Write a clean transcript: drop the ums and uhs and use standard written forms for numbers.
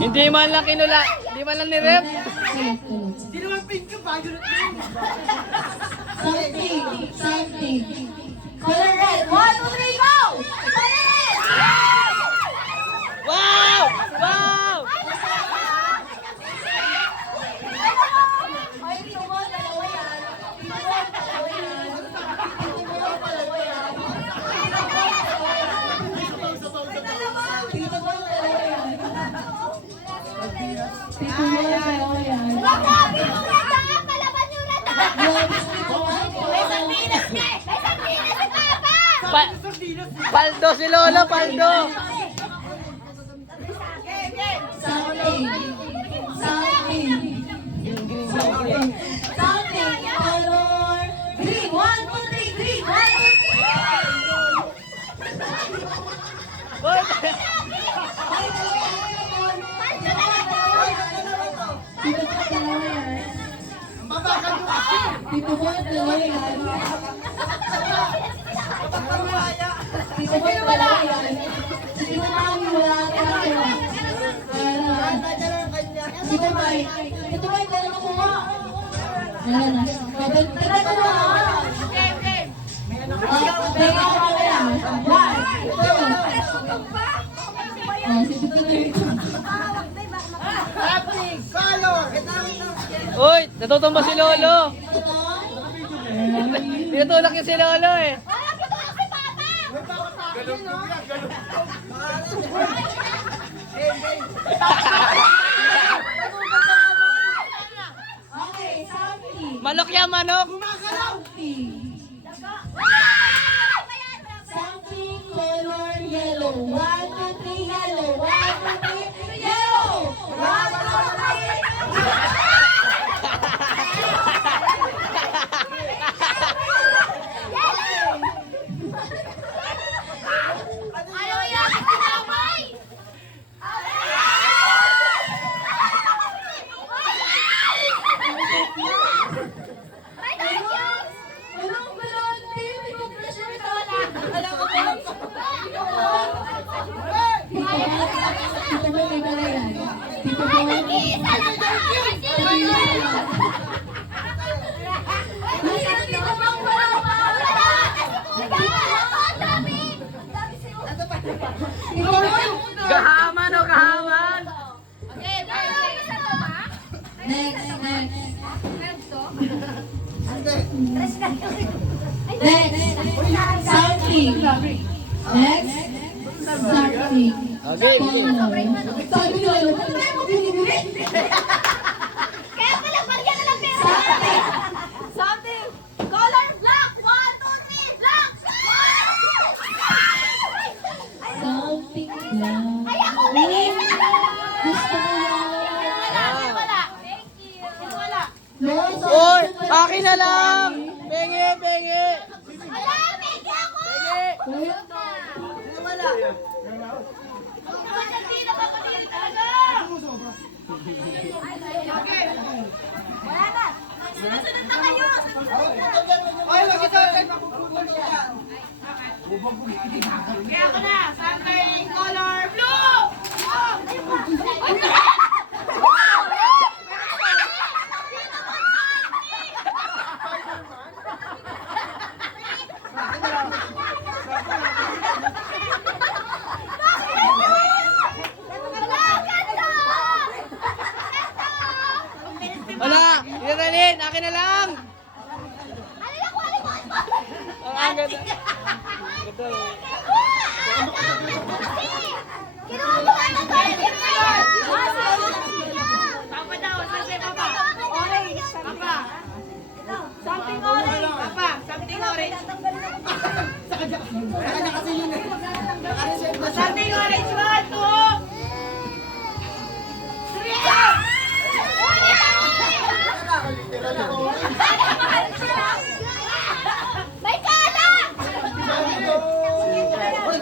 Hindi man lang kinula. Hindi man lang ni-rep. Hindi naman pink ka ba? Something. Color red. 1, 2, 3, go! Color red! Wow! Wow! Ay, ito mo, dalawa yan. Ito mo, dalawa yan. Ito mo, dalawa yan. Ito mo, dalawa yan. Ito mo, dalawa yan. Wala, bito ka na! Palaban yung rata! May sardinas ka! May sardinas si Papa! Paldo si Lolo, paldo. Something. Color green. 1, 2, 3, green. 1, 2, 3. Hoy! Ay, dalawa yan. Dito po, dalawa yan. Dito po, dalawa yan. Dito po, dalawa yan. Dito po, wala tayo. Dito ba? Dito ba? Ito na mo nga. Ayan na. Dito ko na. Teka ko na yan. 1, 2. Dito na ito. Uy, natutumba si Lolo. Tinutulak niya si Lolo eh. Wala, bito ka si Papa! Okay, something. Manok yan, manok. Something color yellow. 1, 2, 3, yellow. 1, 2, 3, yellow. 1, 2, 3. Ayaw yan! Tinamay! May tayo! Anong balon? Hindi ko pressure ito. Dito ba may bala yan? Dito ba? Isa lang ba? Dito ba ang bala pa? Dito ba? Gahaman o gahaman. Next. Something. Next. Something. Okay. Sabi ko, ano ba mo binibili? Kaya pala, barya na lang pera! Something. Color black. 1, 2, 3, black. Something black. Ay, ako bigyan na! Gusto ko yan. Wala! Thank you! Wala! No, Uy, akin na lang. Pengi, pengi. Wala! Thank you ako! Pengi. Hindi na kapatid talaga! Wala na! Sunod na kayo! Kaya ako na! Something color blue! Wala. Ilalin, akin na lang. Ano na ko? Ang agad. Ganda. Kinuha mo ka ng toilet paper! Papa daw, sabi Papa. Orange. Papa. Something orange. Papa, something orange. Something orange. 1, 2. May kalat! Uy,